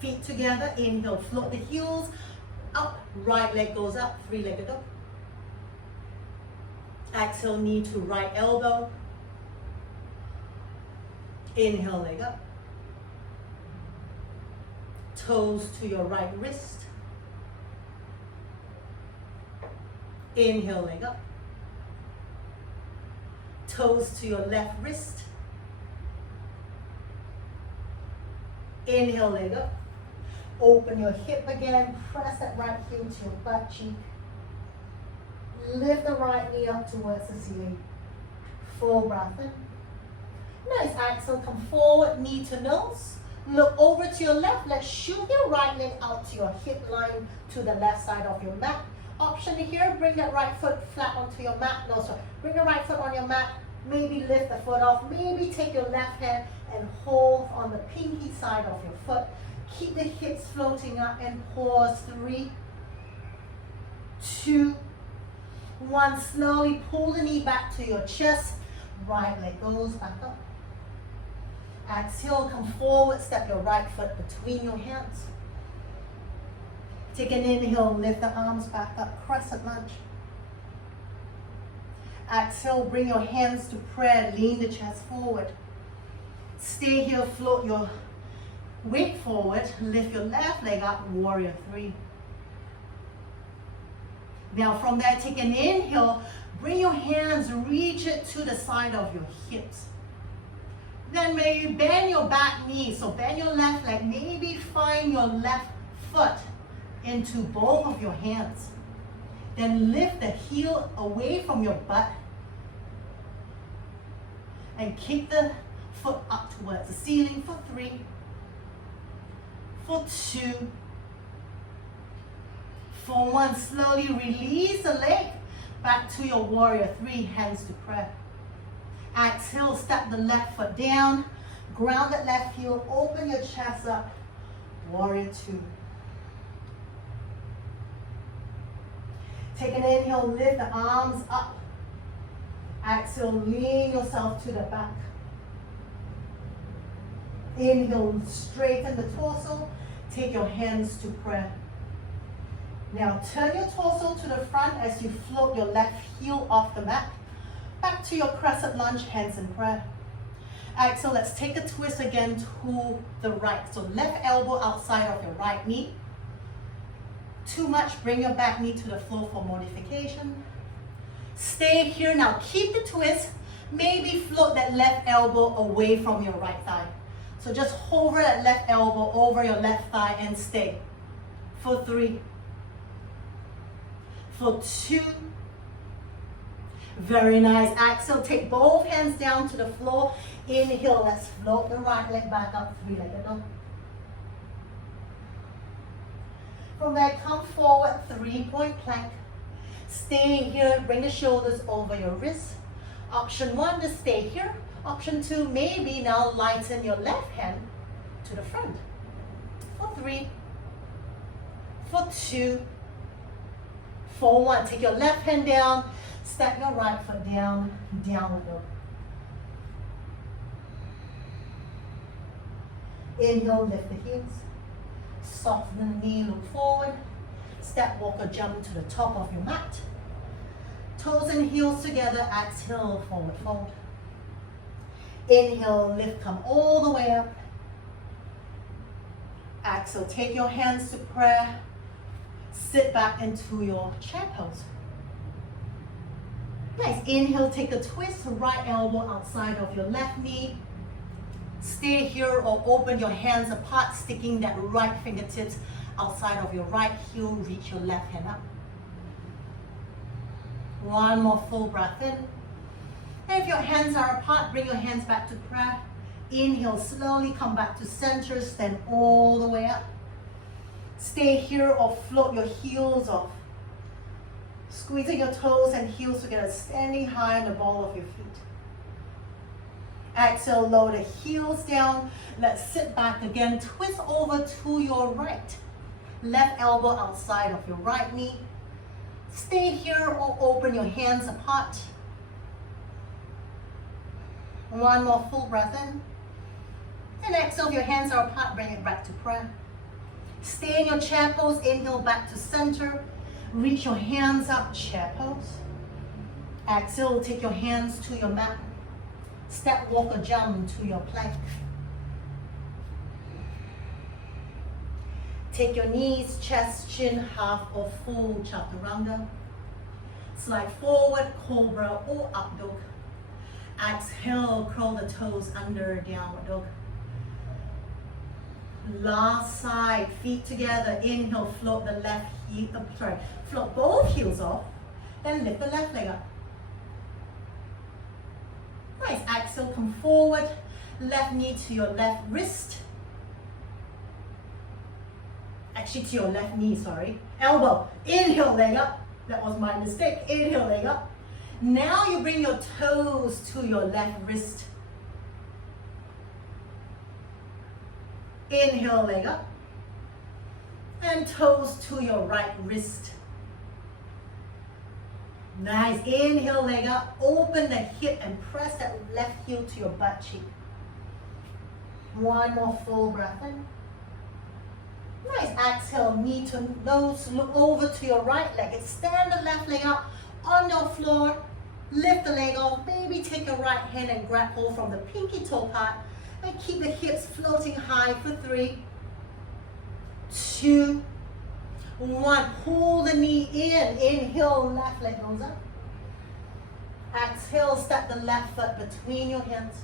Feet together, inhale, float the heels up, right leg goes up, three-legged dog. Exhale, knee to right elbow. Inhale, leg up. Toes to your right wrist. Inhale, leg up. Toes to your left wrist. Inhale, leg up. Open your hip again. Press that right heel to your butt cheek. Lift the right knee up towards the ceiling. Full breath in. Nice. Exhale, come forward, knee to nose. Look over to your left. Let's shoot your right leg out to your hip line to the left side of your mat. Option here, bring that right foot flat onto your mat. No, sorry. Bring the right foot on your mat. Maybe lift the foot off. Maybe take your left hand and hold on the pinky side of your foot. Keep the hips floating up and pause. 3, 2, 1. Slowly pull the knee back to your chest. Right leg goes back up. Exhale, come forward, step your right foot between your hands. Take an inhale, lift the arms back up, crescent lunge. Exhale, bring your hands to prayer, lean the chest forward. Stay here, float your weight forward, lift your left leg up, warrior 3. Now from there, take an inhale, bring your hands, reach it to the side of your hips. Then maybe bend your back knee, so bend your left leg, maybe find your left foot into both of your hands. Then lift the heel away from your butt and kick the foot up towards the ceiling for 3, for 2, for 1. Slowly release the leg back to your warrior 3, hands to prayer. Exhale, step the left foot down, ground that left heel, open your chest up, warrior 2. Take an inhale, lift the arms up. Exhale, lean yourself to the back. Inhale, straighten the torso. Take your hands to prayer. Now turn your torso to the front as you float your left heel off the mat. Back to your crescent lunge, hands in prayer. Exhale, let's take a twist again to the right. So left elbow outside of your right knee. Too much, bring your back knee to the floor for modification. Stay here now, keep the twist. Maybe float that left elbow away from your right thigh. So just hover that left elbow over your left thigh and stay. For 3, for 2. Very nice. Exhale, take both hands down to the floor. Inhale, let's float the right leg back up, 3-legged dog. From there, come forward, 3-point plank. Stay here, bring the shoulders over your wrists. Option 1, just stay here. Option 2, maybe now lighten your left hand to the front. For 3, for 2, for 1. Take your left hand down, step your right foot down, downward dog. Inhale, lift the heels. Soften the knee, look forward. Step, walk or jump to the top of your mat. Toes and heels together, exhale, forward fold. Inhale, lift, come all the way up. Exhale, take your hands to prayer. Sit back into your chair pose. Nice, inhale, take a twist, right elbow outside of your left knee. Stay here or open your hands apart, sticking that right fingertips outside of your right heel, reach your left hand up. One more full breath in. And if your hands are apart, bring your hands back to prayer. Inhale, slowly come back to center, stand all the way up. Stay here or float your heels off. Squeezing your toes and heels together, standing high on the ball of your feet. Exhale, lower the heels down. Let's sit back again. Twist over to your right. Left elbow outside of your right knee. Stay here or open your hands apart. One more full breath in. And exhale, if your hands are apart, bring it back to prayer. Stay in your chair pose. Inhale back to center. Reach your hands up, chair pose. Exhale, take your hands to your mat. Step, walk, or jump to your plank. Take your knees, chest, chin, half or full chaturanga. Slide forward, cobra or up dog. Exhale, curl the toes under, downward dog. Last side, feet together. Inhale, float the left heel, float both heels off. Then lift the left leg up. Nice, exhale, come forward. Left knee to your left wrist. Actually to your left knee, sorry. Elbow, inhale, leg up. That was my mistake. Inhale, leg up. Now you bring your toes to your left wrist. Inhale, leg up. And toes to your right wrist. Nice. Inhale, leg up. Open the hip and press that left heel to your butt cheek. One more full breath in. Nice. Exhale, knee to nose. Look over to your right leg. Extend the left leg up on your floor. Lift the leg off. Maybe take your right hand and grab hold from the pinky toe part. And keep the hips floating high for 3, 2, 1. Pull the knee in. Inhale, left leg goes up. Exhale, step the left foot between your hands.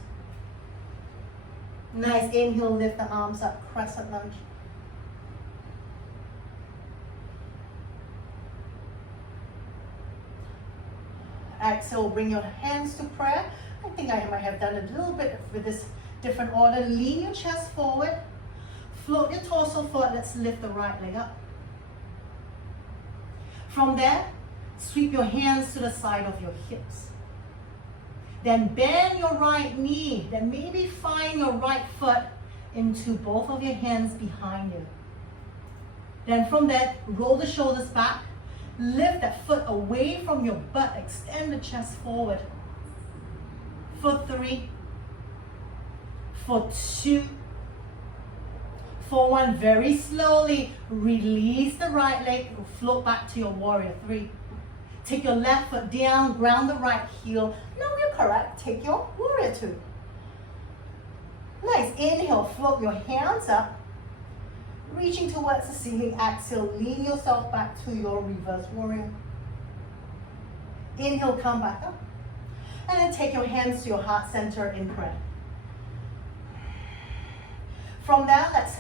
Nice. Inhale, lift the arms up, crescent lunge. Exhale, bring your hands to prayer. I think I might have done a little bit with this different order. Lean your chest forward. Float your torso forward. Let's lift the right leg up. From there, sweep your hands to the side of your hips. Then bend your right knee. Then maybe find your right foot into both of your hands behind you. Then from there, roll the shoulders back. Lift that foot away from your butt. Extend the chest forward. For 3, for 2, for 1. Very slowly, release the right leg. Float back to your warrior 3. Take your left foot down, ground the right heel. No, you're correct. Take your warrior 2. Nice. Inhale, float your hands up. Reaching towards the ceiling. Exhale, lean yourself back to your reverse warrior. Inhale, come back up. And then take your hands to your heart center in prayer. From there, let's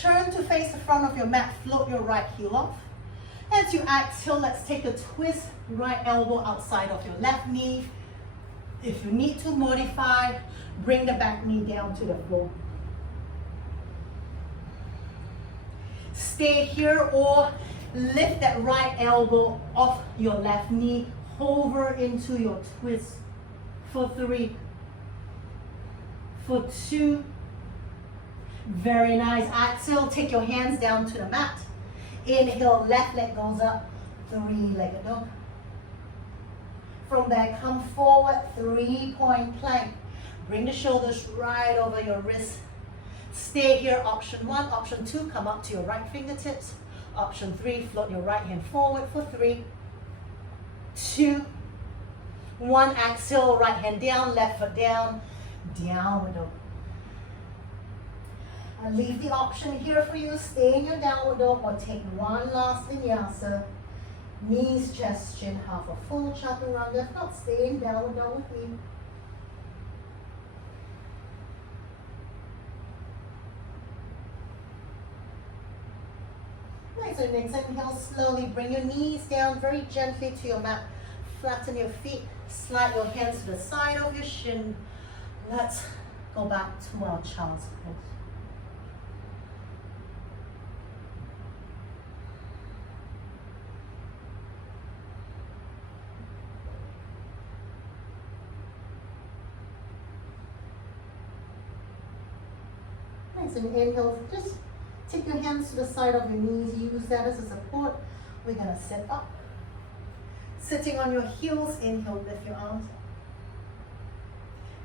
turn to face the front of your mat. Float your right heel off. As you exhale, let's take a twist. Right elbow outside of your left knee. If you need to modify, bring the back knee down to the floor. Stay here or lift that right elbow off your left knee. Hover into your twist. For 3, for 2. Very nice. Exhale, take your hands down to the mat. Inhale, left leg goes up. 3-legged dog. From there, come forward, 3-point plank. Bring the shoulders right over your wrist. Stay here, option 1. Option 2, come up to your right fingertips. Option 3, float your right hand forward for 3, 2, 1. Exhale, right hand down, left foot down, downward dog. I'll leave the option here for you. Stay in your downward dog or take one last vinyasa. Knees, chest, chin, half a full chaturanga. If not, stay in downward dog with me. Nice, and next inhale, slowly bring your knees down very gently to your mat. Flatten your feet, slide your hands to the side of your shin. Let's go back to our child's pose. Nice, and inhale, just take your hands to the side of your knees. Use that as a support. We're gonna sit up. Sitting on your heels, inhale, lift your arms.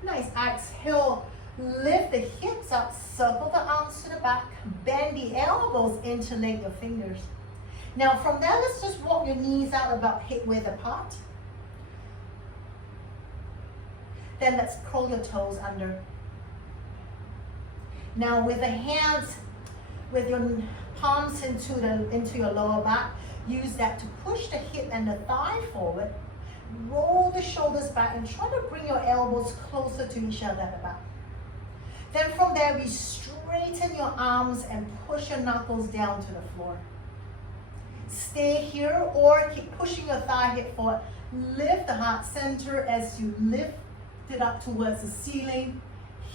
Nice, exhale, Lift the hips up, circle the arms to the back, bend the elbows, interlink your fingers. Now from there, let's just walk your knees out about hip width apart. Then let's curl your toes under. Now with the hands, with your palms into your lower back, use that to push the hip and the thigh forward. Roll the shoulders back and try to bring your elbows closer to each other at the back. Then from there, we straighten your arms and push your knuckles down to the floor. Stay here or keep pushing your thigh hip forward. Lift the heart center as you lift it up towards the ceiling.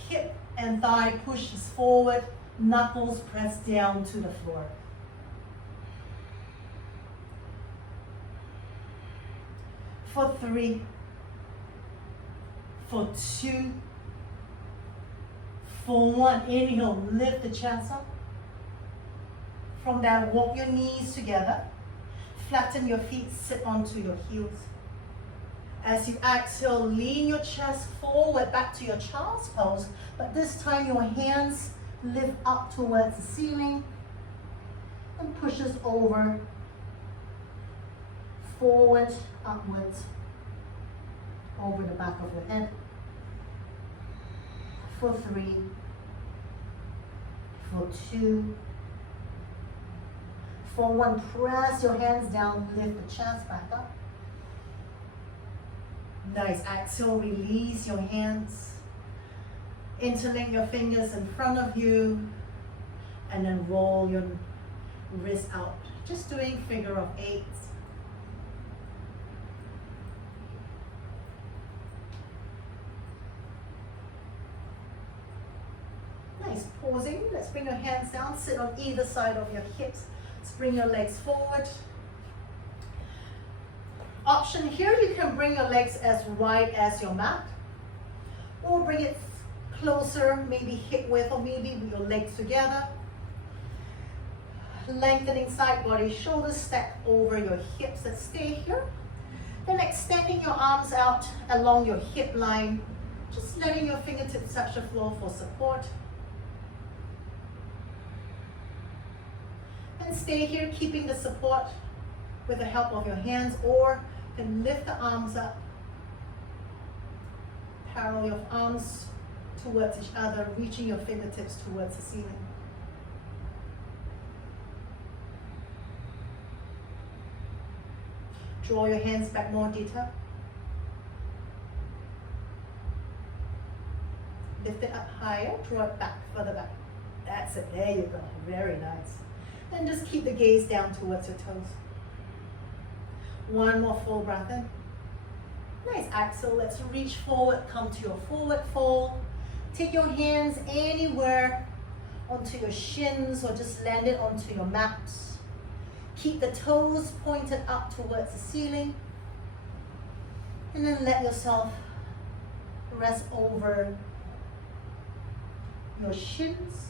Hip and thigh pushes forward. Knuckles press down to the floor. For 3, for 2, for 1. Inhale, lift the chest up. From there, walk your knees together. Flatten your feet, sit onto your heels. As you exhale, lean your chest forward back to your child's pose, but this time your hands lift up towards the ceiling and pushes over, forward, upwards, over the back of your head. For 3, for 2, for 1, press your hands down, lift the chest back up. Nice, exhale, release your hands. Interlink your fingers in front of you and then roll your wrist out. Just doing figure of 8s. Nice, pausing. Let's bring your hands down, sit on either side of your hips. Let's bring your legs forward. Option here, you can bring your legs as wide as your mat or bring it closer, maybe hip width or maybe with your legs together. Lengthening side body, shoulders stacked over your hips. Let's stay here. Then extending your arms out along your hip line, just letting your fingertips touch the floor for support. And stay here, keeping the support with the help of your hands, or you can lift the arms up, parallel your arms towards each other, reaching your fingertips towards the ceiling. Draw your hands back more deeper. Lift it up higher, draw it back, further back. That's it, there you go, very nice. And just keep the gaze down towards your toes. 1 more full breath in. Nice, exhale, let's reach forward, come to your forward fold. Take your hands anywhere onto your shins or just land it onto your mats. Keep the toes pointed up towards the ceiling. And then let yourself rest over your shins.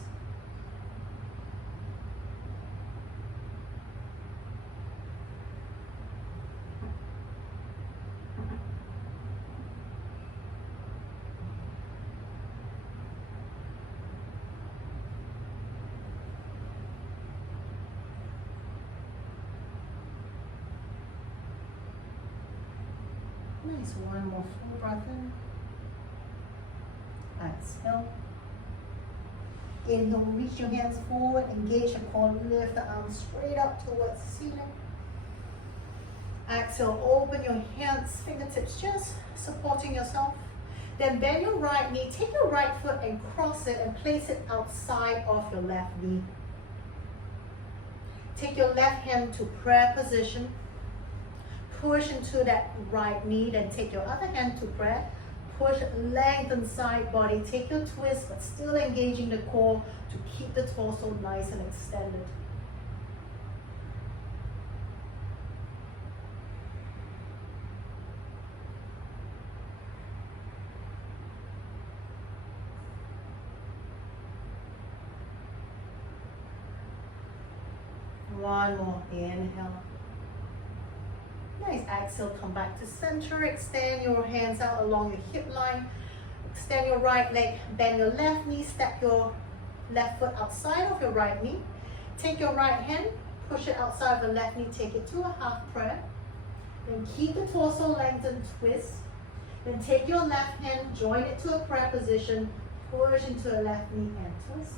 Nice, 1 more full breath in. Exhale. Inhale, reach your hands forward, engage your core, lift the arms straight up towards the ceiling. Exhale, open your hands, fingertips just supporting yourself. Then bend your right knee, take your right foot and cross it and place it outside of your left knee. Take your left hand to prayer position. Push into that right knee, then take your other hand to prayer. Push, lengthen side body, take your twist, but still engaging the core to keep the torso nice and extended. One more, inhale. Nice, exhale, come back to center, extend your hands out along your hip line. Extend your right leg, bend your left knee, step your left foot outside of your right knee. Take your right hand, push it outside of the left knee, take it to a half prayer. Then keep the torso lengthened, twist. Then take your left hand, join it to a prayer position, push into the left knee and twist.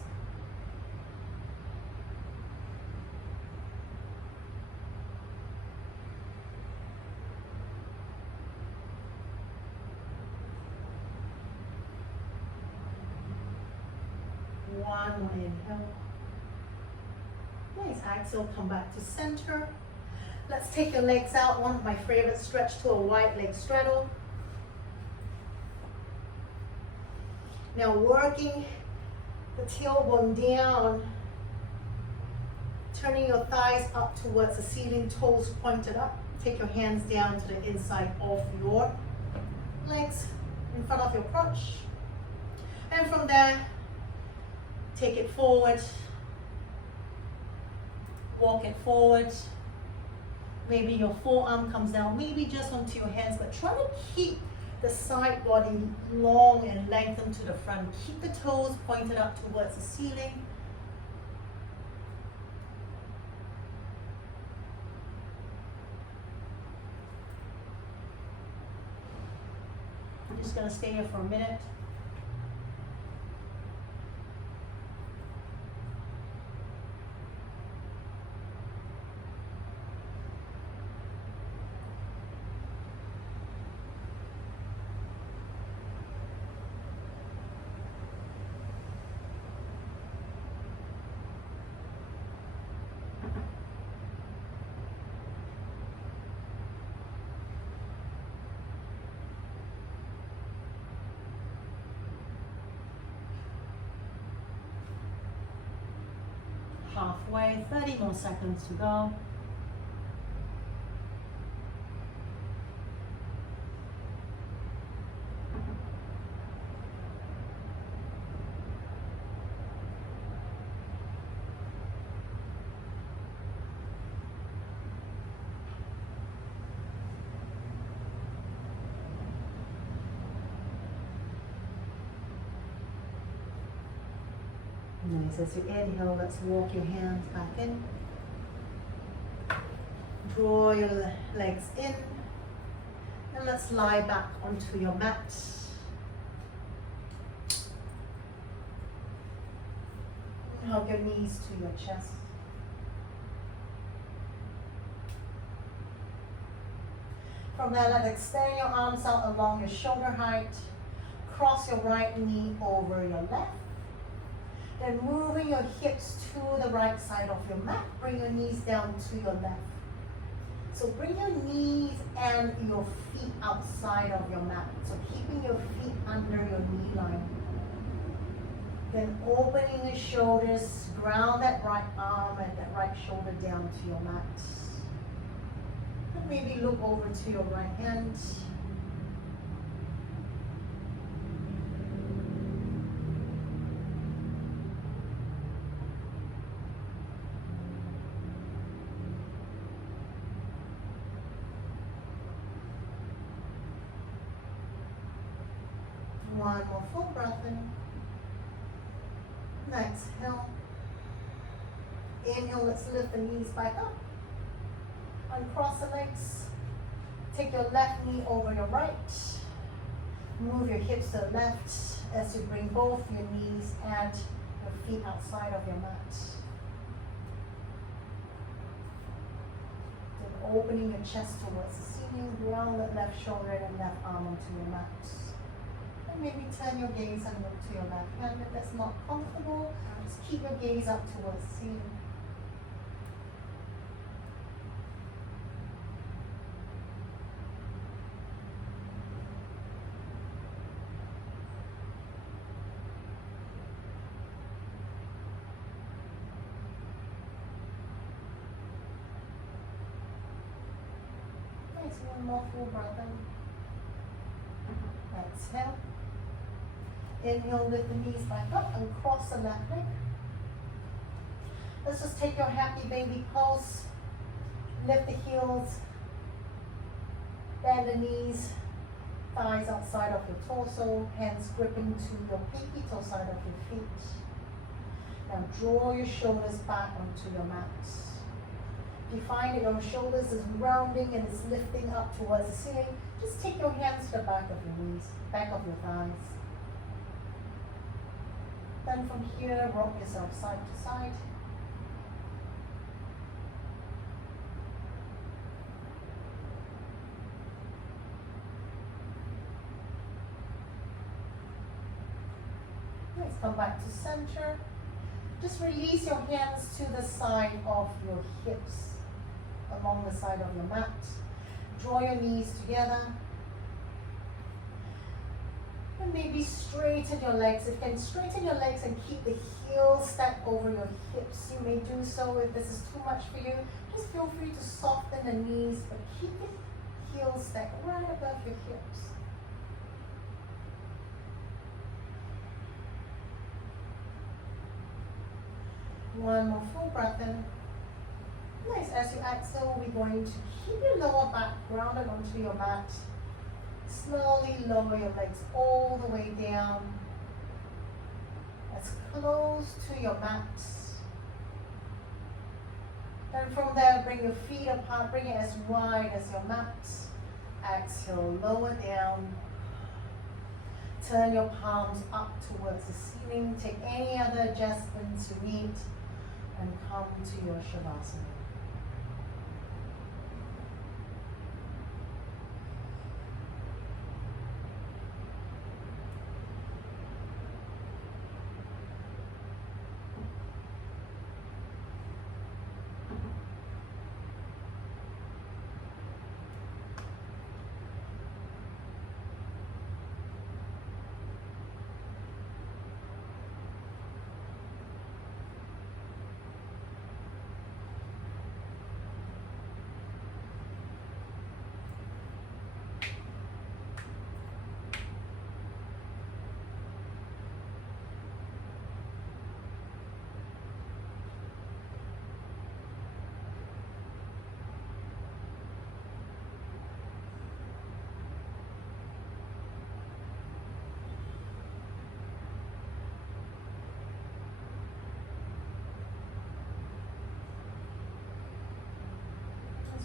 One more inhale. Nice, exhale, come back to center. Let's take your legs out. One of my favorite, stretch to a wide leg straddle. Now working the tailbone down, turning your thighs up towards the ceiling, toes pointed up. Take your hands down to the inside of your legs, in front of your crotch. And from there, take it forward, walk it forward. Maybe your forearm comes down, maybe just onto your hands, but try to keep the side body long and lengthened to the front. Keep the toes pointed up towards the ceiling. I'm just going to stay here for a minute. Halfway, 30 more seconds to go. Nice. As you inhale, let's walk your hands back in. Draw your legs in. And let's lie back onto your mat. Hug your knees to your chest. From there, let's extend your arms out along your shoulder height. Cross your right knee over your left. Then moving your hips to the right side of your mat. Bring your knees down to your left. So bring your knees and your feet outside of your mat. So keeping your feet under your knee line. Then opening the shoulders, ground that right arm and that right shoulder down to your mat. And maybe look over to your right hand. One more full breath in. Exhale. Inhale, let's lift the knees back up. Uncross the legs. Take your left knee over your right. Move your hips to the left as you bring both your knees and your feet outside of your mat. Then opening your chest towards the ceiling, ground that left shoulder and left arm onto your mat. Maybe turn your gaze and look to your left hand. If that's not comfortable, just keep your gaze up towards the ceiling. Nice, one more full breath in. Exhale. Inhale, lift the knees back up and cross the left leg. Let's just take your happy baby pose. Lift the heels, bend the knees, thighs outside of your torso, hands gripping to your pinky toe side of your feet. Now draw your shoulders back onto your mat. If you find that your shoulders is rounding and it's lifting up towards the ceiling, just take your hands to the back of your knees, back of your thighs. Then from here, rock yourself side to side. Let's come back to center. Just release your hands to the side of your hips, along the side of your mat. Draw your knees together. And maybe straighten your legs. If you can straighten your legs and keep the heels stacked over your hips, you may do so. If this is too much for you, just feel free to soften the knees, but keep the heels stacked right above your hips. One more full breath in. Nice. As you exhale, we're going to keep your lower back grounded onto your mat. Slowly lower your legs all the way down, as close to your mat. And from there, bring your feet apart, bring it as wide as your mat. Exhale, lower down. Turn your palms up towards the ceiling. Take any other adjustments you need and come to your Shavasana.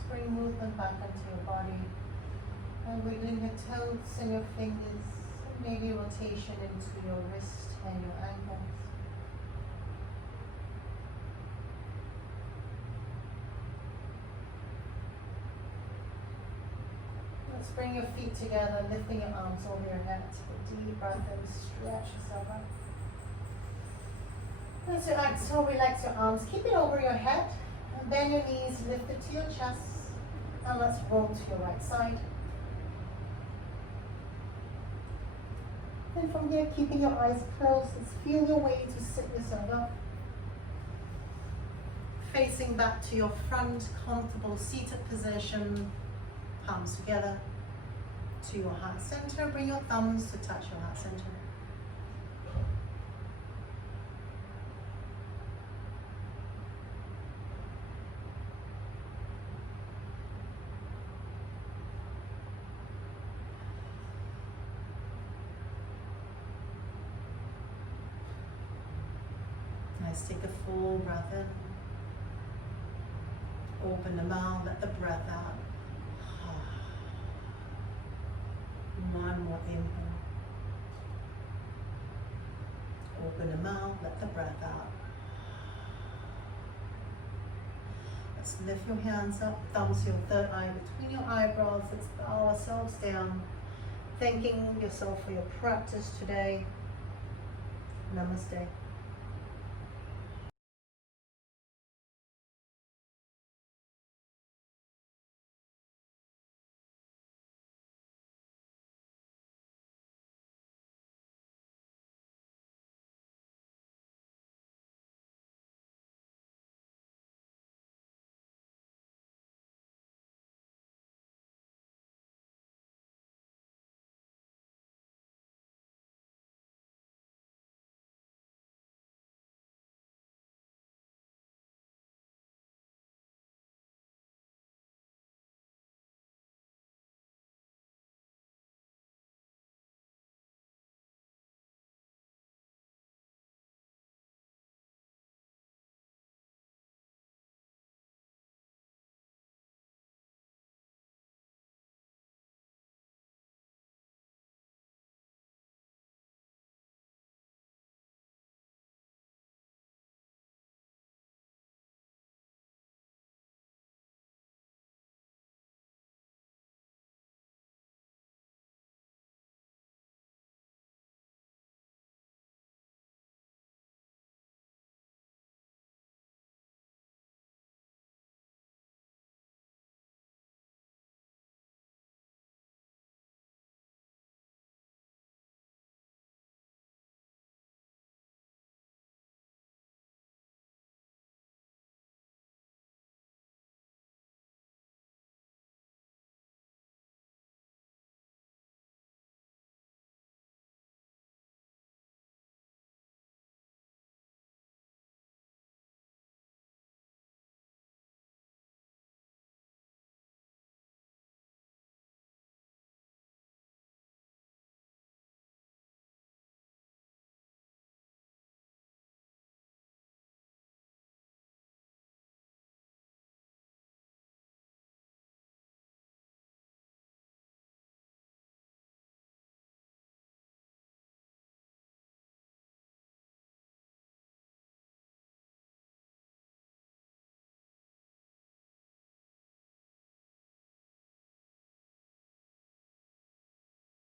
Bring movement back into your body and wiggling your toes and your fingers, and maybe rotation into your wrist and your ankles. Let's bring your feet together, lifting your arms over your head. Take a deep breath and stretch yourself up. As you exhale, relax your arms, keep it over your head, and bend your knees, lift it to your chest. And let's roll to your right side. And from here, keeping your eyes closed, let's feel your way to sit yourself up. Facing back to your front, comfortable seated position, palms together to your heart center. Bring your thumbs to touch your heart center. Nice, take a full breath in. Open the mouth, let the breath out. One more inhale. Open the mouth, let the breath out. Let's lift your hands up, thumbs to your third eye between your eyebrows. Let's bow ourselves down, thanking yourself for your practice today. Namaste.